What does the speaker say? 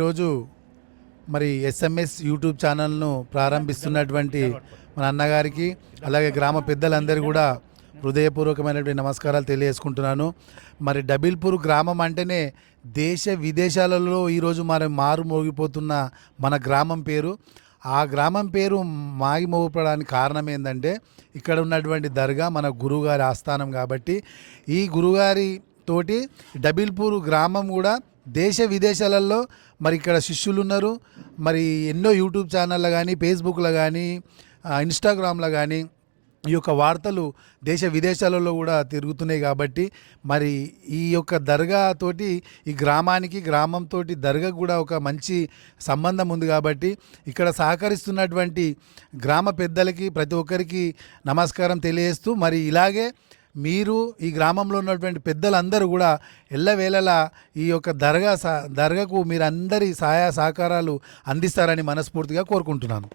ఈరోజు మరి SMS YouTube ఛానల్ను ప్రారంభిస్తున్నటువంటి మన అన్నగారికి అలాగే గ్రామ పెద్దలందరూ కూడా హృదయపూర్వకమైనటువంటి నమస్కారాలు తెలియజేసుకుంటున్నాను. మరి డబిల్పూర్ గ్రామం అంటేనే దేశ విదేశాలలో ఈరోజు మరి మారు మోగిపోతున్న మన గ్రామం పేరు. ఆ గ్రామం పేరు మాగిమోగడానికి కారణం ఏంటంటే ఇక్కడ ఉన్నటువంటి దర్గా మన గురువుగారి ఆస్థానం కాబట్టి ఈ గురుగారి తోటి డబిల్పూర్ గ్రామం కూడా దేశ విదేశాలలో మరి ఇక్కడ శిష్యులు ఉన్నారు. మరి ఎన్నో యూట్యూబ్ ఛానల్లో కానీ ఫేస్బుక్లో కానీ ఇన్స్టాగ్రామ్లో కానీ ఈ యొక్క వార్తలు దేశ విదేశాలలో కూడా తిరుగుతున్నాయి. కాబట్టి మరి ఈ యొక్క దర్గా తోటి ఈ గ్రామంతో దర్గా కూడా ఒక మంచి సంబంధం ఉంది. కాబట్టి ఇక్కడ సహకరిస్తున్నటువంటి గ్రామ పెద్దలకి ప్రతి ఒక్కరికి నమస్కారం తెలియజేస్తూ మరి ఇలాగే మీరు ఈ గ్రామంలో ఉన్నటువంటి పెద్దలందరూ కూడా ఎల్లవేళలా ఈ యొక్క దర్గాకు మీరందరి సహాయ సహకారాలు అందిస్తారని మనస్ఫూర్తిగా కోరుకుంటున్నాను.